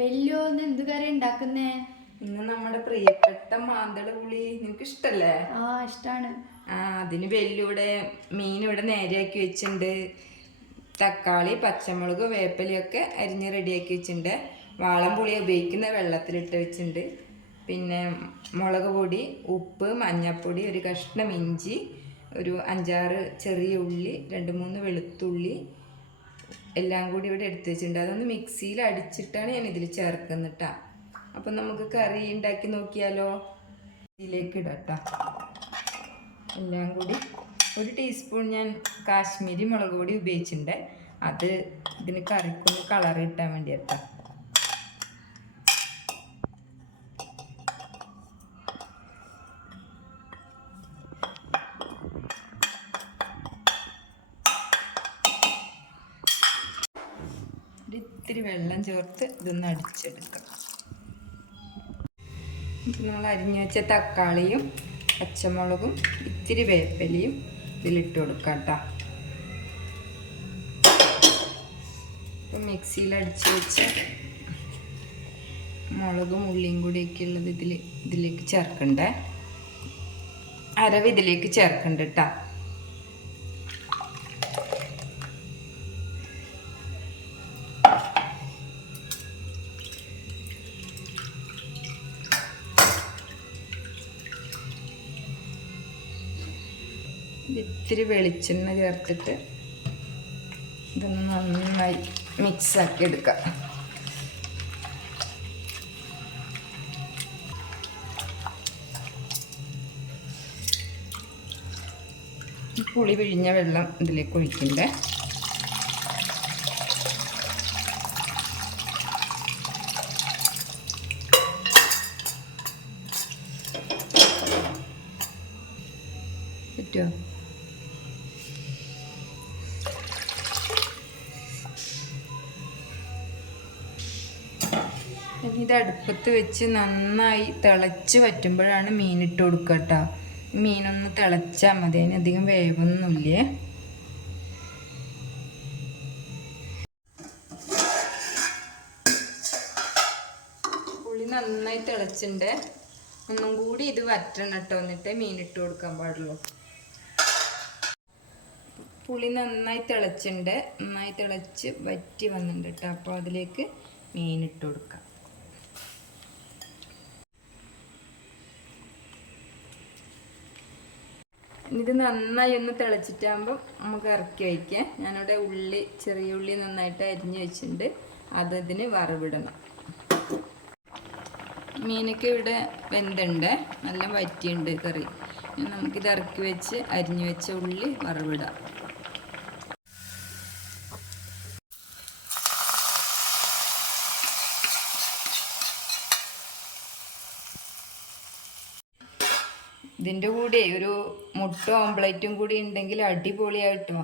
വലിയോന്ന് എന്ത് കറി ഉണ്ടാക്കുന്നേ? ഇന്ന് നമ്മുടെ പ്രിയപ്പെട്ട മാന്തള പുളി. നിനക്ക് ഇഷ്ടല്ലേ ആ ഇഷ്ടാണ്. ആ അതിന് വെല്ലിവിടെ മീൻ ഇവിടെ നേരെയാക്കി വെച്ചിട്ടുണ്ട്. തക്കാളി പച്ചമുളക് വേപ്പലൊക്കെ അരിഞ്ഞ് റെഡിയാക്കി വെച്ചിട്ടുണ്ട്. വാളം പുളി ഉപയോഗിക്കുന്ന വെള്ളത്തിലിട്ട് വെച്ചിട്ടുണ്ട്. പിന്നെ മുളക് പൊടി ഉപ്പ് മഞ്ഞൾപ്പൊടി ഒരു കഷ്ണം ഇഞ്ചി ഒരു അഞ്ചാറ് ചെറിയ ഉള്ളി രണ്ട് മൂന്ന് വെളുത്തുള്ളി എല്ലാം കൂടി ഇവിടെ എടുത്ത് വെച്ചിട്ടുണ്ട് അതൊന്ന് മിക്സിയിൽ അടിച്ചിട്ടാണ് ഞാൻ ഇതിൽ ചേർക്കുന്നിട്ടാ അപ്പം നമുക്ക് കറി ഉണ്ടാക്കി നോക്കിയാലോ? ഇതിലേക്ക് ഇടട്ടാ എല്ലാം കൂടി ഒരു ടീസ്പൂൺ ഞാൻ കാശ്മീരി മുളക് പൊടി ഉപയോഗിച്ചിട്ടുണ്ട്. അത് ഇതിന് കറിക്കൊന്ന് കളർ കിട്ടാൻ വേണ്ടിയിട്ടാ ഒരു ഇത്തിരി വെള്ളം ചേർത്ത് ഇതൊന്ന് അടിച്ചെടുക്കാം. നമ്മൾ അരിഞ്ഞു വെച്ച തക്കാളിയും പച്ചമുളകും ഇത്തിരി വേപ്പലിയും ഇതിലിട്ട് കൊടുക്കാം കേട്ടോ. ഇപ്പം മിക്സിയിൽ അടിച്ച് വെച്ച മുളകും ഉള്ളിയും കൂടിയൊക്കെ ഉള്ളത് ഇതിൽ ഇതിലേക്ക് ചേർക്കണ്ടേ. അരവ് ഇതിലേക്ക് ചേർക്കണ്ട കേട്ടോ. ഇത്തിരി വെളിച്ചെണ്ണ ചേർത്തിട്ട് ഇതൊന്ന് നന്നായി മിക്സാക്കി എടുക്കാം. ഈ പുളി പിഴിഞ്ഞ വെള്ളം ഇതിലേക്ക് ഒഴിക്കണ്ടേ? പറ്റുമോ ഇത് അടുപ്പത്ത് വെച്ച് നന്നായി തിളച്ച് വറ്റുമ്പോഴാണ് മീനിട്ട് കൊടുക്കുക കേട്ടോ. മീനൊന്ന് തിളച്ചാൽ മതി അതിനധികം വേവൊന്നുമില്ലേ? നന്നായി തിളച്ചിട്ടുണ്ട്. ഒന്നും കൂടി ഇത് വറ്റണം കേട്ടോ എന്നിട്ട് മീനിട്ട് കൊടുക്കാൻ പാടുള്ളൂ. പുളി നന്നായി തിളച്ചിട്ടുണ്ട്. നന്നായി തിളച്ച് വറ്റി വന്നിട്ടുണ്ട് കേട്ടോ അപ്പോൾ അതിലേക്ക് മീനിട്ട് കൊടുക്കാം. ഇത് നന്നായി ഒന്ന് തിളച്ചിട്ടാകുമ്പോൾ നമുക്ക് ഇറക്കി വയ്ക്കാം. ഞാനിവിടെ ഉള്ളി ചെറിയ ഉള്ളി നന്നായിട്ട് അരിഞ്ഞ് വെച്ചിട്ടുണ്ട്. അത് ഇതിന് വറവിടണം. മീനൊക്കെ ഇവിടെ വെന്തുണ്ട്? നല്ല വറ്റിയുണ്ട് കറി. നമുക്കിത് ഇറക്കി വെച്ച് അരിഞ്ഞു വെച്ച ഉള്ളി വറവിടാം. ഇതിന്റെ കൂടെ ഒരു മുട്ട ഓംപ്ലേറ്റും കൂടി ഉണ്ടെങ്കിൽ അടിപൊളിയായിട്ടോ.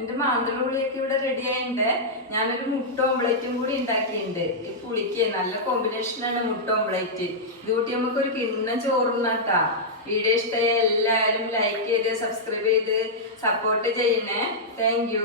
എന്റെ മാന്തളുള്ളിയൊക്കെ ഇവിടെ റെഡി ആയിട്ടുണ്ട് ഞാനൊരു മുട്ട ഓംപ്ലേറ്റും കൂടി ഉണ്ടാക്കിയിട്ടുണ്ട് ഈ പുളിക്ക് നല്ല കോമ്പിനേഷനാണ് മുട്ട ഓംപ്ലേറ്റ്. ഇത് കൂട്ടി നമുക്ക് ഒരു കിണ്ണം ചോറുന്നാട്ടാ വീഡിയോ ഇഷ്ടമായ എല്ലാവരും ലൈക്ക് ചെയ്ത് സബ്സ്ക്രൈബ് ചെയ്ത് സപ്പോർട്ട് ചെയ്യണേ. താങ്ക്